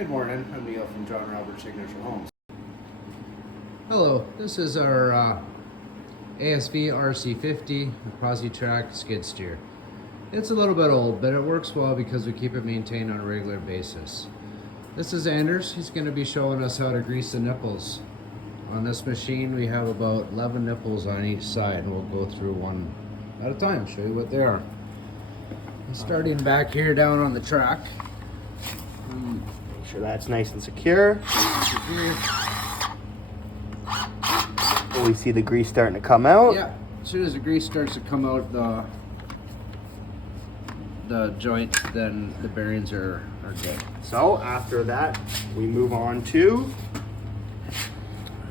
Good morning, I'm Neil from John Robert Signature Homes. Hello, this is our ASV RC-50 Posi track skid steer. It's a little bit old, but it works well because we keep it maintained on a regular basis. This is Anders. He's going to be showing us how to grease the nipples. On this machine we have about 11 nipples on each side, and we'll go through one at a time, show you what they are. Starting back here down on the track. Make sure that's nice and secure. We see the grease starting to come out. Yeah, as soon as the grease starts to come out the joint, then the bearings are good. So after that, we move on to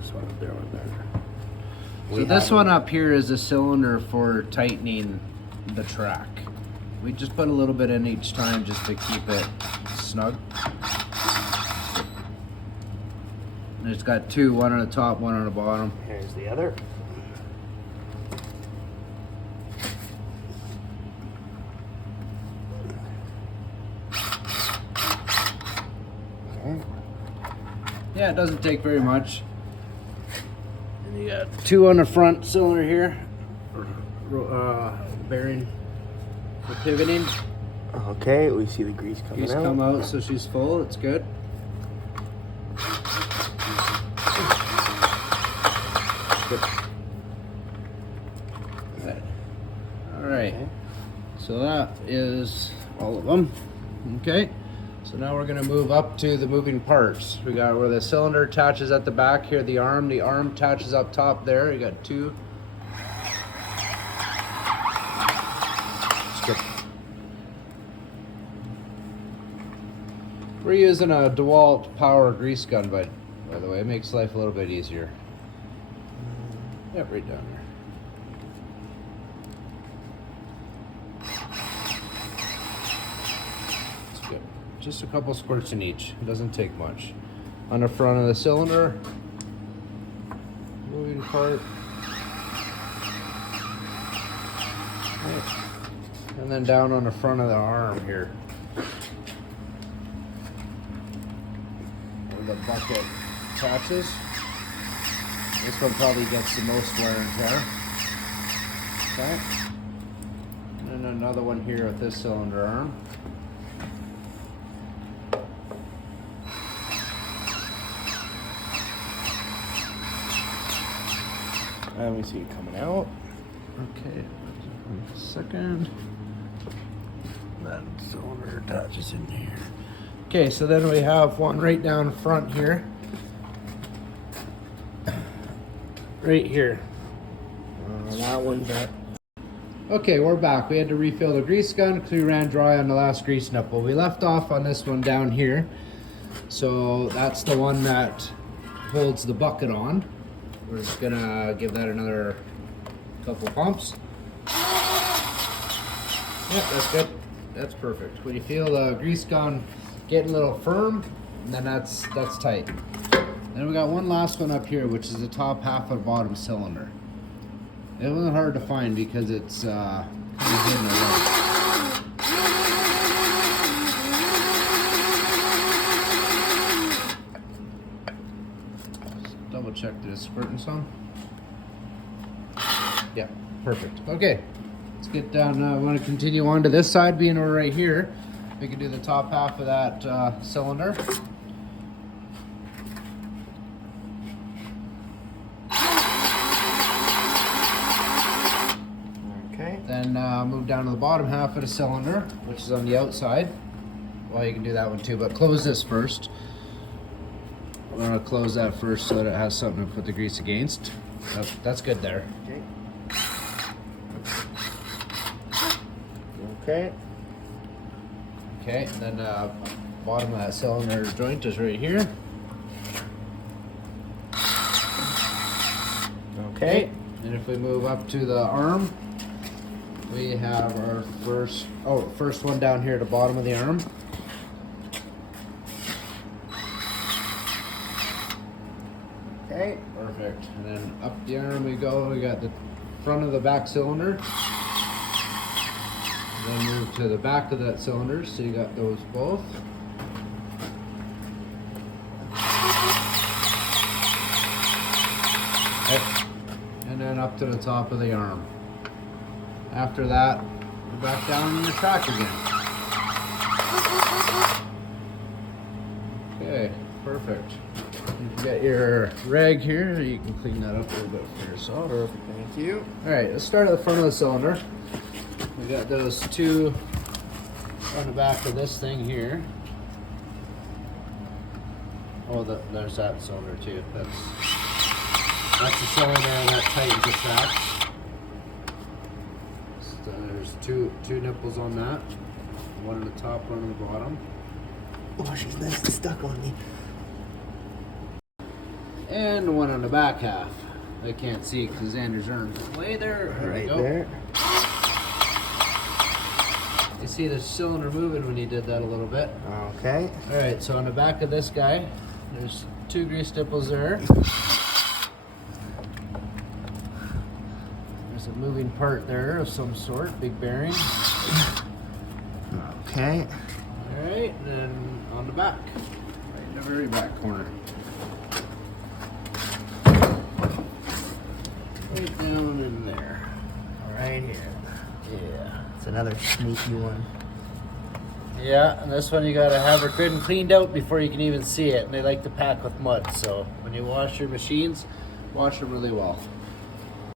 this one up there, one there. So this one up here is a cylinder for tightening the track. We just put a little bit in each time just to keep it snug. And it's got two, one on the top, one on the bottom. Here's the other. Okay. Yeah, it doesn't take very much. And you got two on the front cylinder here, bearing for pivoting. Okay, we see the grease coming Grease out. come out, so she's full. It's good. All right. Okay. So that is all of them. Okay. So now we're going to move up to the moving parts. We got where the cylinder attaches at the back here, the arm attaches up top there. You got two. Skip. We're using a DeWalt power grease gun, by the way, it makes life a little bit easier. Yep, right down there. That's good. Just a couple squirts in each. It doesn't take much. On the front of the cylinder, moving part. Right. And then down on the front of the arm here. Where the bucket attaches. This one probably gets the most wear and tear. Okay. And then another one here with this cylinder arm. And we see it coming out. Okay, 1 second. That cylinder attaches in here. Okay, so then we have one right down front here. Right here. That one's at. Okay, we're back. We had to refill the grease gun because we ran dry on the last grease nipple. We left off on this one down here. So that's the one that holds the bucket on. We're just gonna give that another couple pumps. Yep, that's good. That's perfect. When you feel the grease gun getting a little firm, then that's tight. Then we got one last one up here, which is the top half of the bottom cylinder. It wasn't hard to find because it's kind of hidden away. Just double check that it's squirting some. Yeah, perfect. Okay, let's get down. I want to continue on to this side, being over right here. We can do the top half of that cylinder. Then move down to the bottom half of the cylinder, which is on the outside. Well, you can do that one too, but close this first. I'm going to close that first so that it has something to put the grease against. That's good there. Okay. Okay, and then bottom of that cylinder joint is right here. Okay, and if we move up to the arm, we have our first one down here at the bottom of the arm. Okay, perfect. And then up the arm we go. We got the front of the back cylinder. And then move to the back of that cylinder, so you got those both. to the top of the arm. After that, you're back down in the track again. Okay, perfect. You can get your rag here. You can clean that up a little bit for yourself. Perfect, thank you. All right, let's start at the front of the cylinder. We got those two on the back of this thing here. Oh, there's that cylinder too. That's the cylinder that tightens the tracks. So there's two nipples on that. One on the top, one on the bottom. Oh, she's nice and stuck on me. And one on the back half. I can't see because Xander's arm's way there. There we Right go. there. You see the cylinder moving when you did that a little bit. Okay. All right, so on the back of this guy, there's two grease nipples there. There's a moving part there of some sort, big bearing. Okay. All right, and then on the back, right in the very back corner. Right down in there. Right here. Yeah. It's another sneaky one. Yeah, and this one you gotta have it good and cleaned out before you can even see it. And they like to pack with mud, so when you wash your machines, wash them really well.